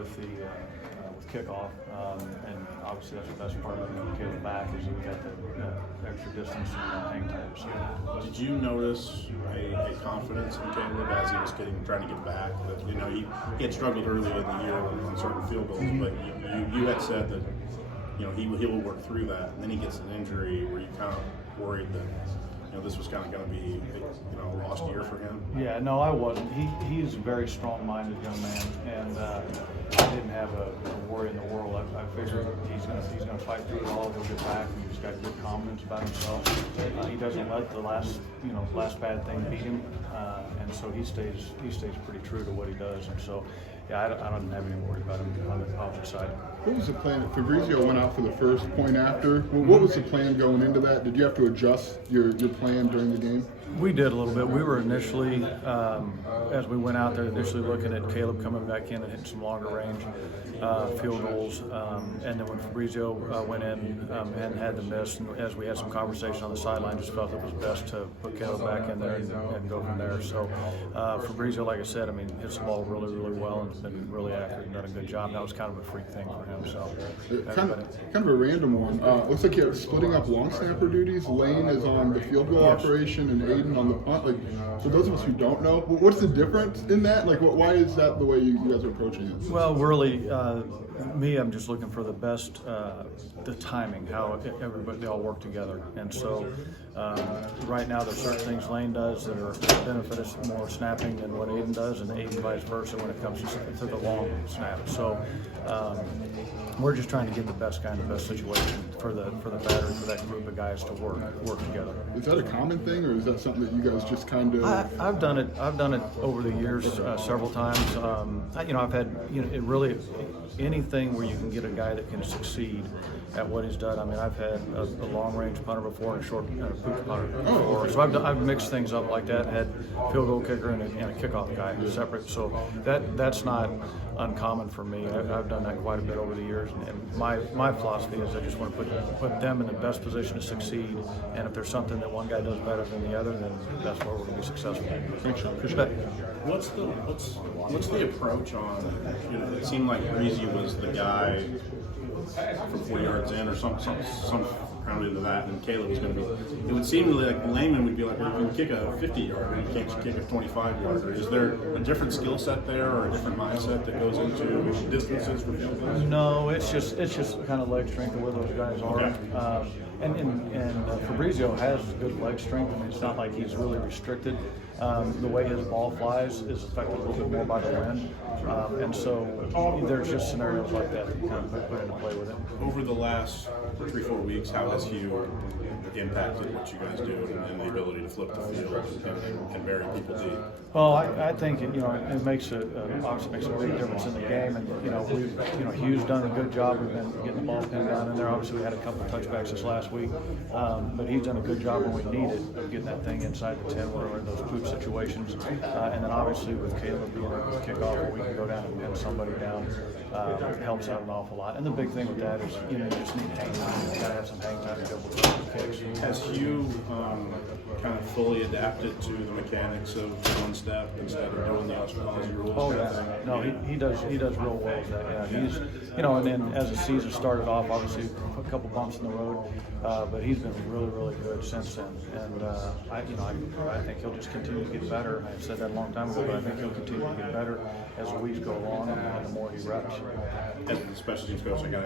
with the with kickoff, and obviously that's the best part of Caleb back is we got the extra distance and hang time. So. Did you notice a confidence in Caleb as he was trying to get back? That he had struggled early in the year on certain field goals, but you had said that he will work through that, and then he gets an injury where you kind of worried that this was kind of going to be a lost year for him. Yeah, no, I wasn't. He's a very strong-minded young man, and I didn't have a worry in the world. I figured he's going to fight through it all. He'll get back, and he's got good confidence about himself. He doesn't let the last bad thing beat him, and so he stays pretty true to what he does. And so, yeah, I don't have any worry about him on the opposite side. What was the plan? Fabrizio went out for the first point after. What was the plan going into that? Did you have to adjust your plan during the game? We did a little bit. We were initially, as we went out there, looking at Caleb coming back in and hitting some longer range field goals. And then when Fabrizio went in and had the miss, and as we had some conversation on the sideline, just felt it was best to put Caleb back in there and go from there. So Fabrizio, like I said, hits the ball really, really well and has been really accurate and done a good job. That was kind of a freak thing for him. So kind of a random one. Looks like you're splitting up long snapper duties. Lane is on the field goal operation and Aiden on the punt. For those of us who don't know, what's the difference in that? Why is that the way you guys are approaching it? Well, really, I'm just looking for the best, the timing, how they all work together. And so right now there's certain things Lane does that benefit us more snapping than what Aiden does, and Aiden vice versa when it comes to the long snap. So we're just trying to get the best situation for the batter, for that group of guys to work together. Is that a common thing, or is that something that you guys just kind of? I've done it over the years several times. I've had it really anything where you can get a guy that can succeed at what he's done. I've had a long-range punter before and a short pooch punter before. So I've mixed things up like that. Had field goal kicker and a kickoff guy separate. So that's not uncommon for me. I've done that quite a bit over the years. And my philosophy is I just want to put them in the best position to succeed. And if there's something that one guy does better than the other, then that's where we're going to be successful. Thanks, Sean. Appreciate it. What's the approach on? It seemed like Breezy was the guy from 4 yards in, or some round into that, and Caleb was going to be. It would seem like the layman would be like, well, you can kick a 50-yarder, you can't kick a 25-yarder. Is there a different skill set there, or a different mindset that goes into distances for field goals? No, it's just kind of leg strength of where those guys are. Okay. And Fabrizio has good leg strength. It's not like he's really restricted. The way his ball flies is affected a little bit more by the wind. And so there's just scenarios like that that you kind of put into play with it. Over the last 3-4 weeks, how has Hugh impacted what you guys do and the ability to flip the field and bury people deep? Well, I think it makes obviously makes a big difference in the game, and Hugh's done a good job. We've been getting the ball pinned down in there. Obviously, we had a couple of touchbacks this last week, but he's done a good job when we need it of getting that thing inside the 10 when we're in those poop situations. And then obviously with Caleb being able to kick off, where we can go down and pin somebody down, helps out an awful lot. And the big thing with that is you just need hang time. You got to have some hang time to go with kicks. Has Hugh kind of fully adapted to the mechanics of one step instead of doing the Aussie rules? Oh yeah, no, he does real well with that. Yeah, he's and then as the season started off, obviously a couple bumps in the road, but he's been really good since then. And I think he'll just continue to get better. I said that a long time ago, but I think he'll continue to get better as the weeks go along and the more he reps. As the special teams coach, I got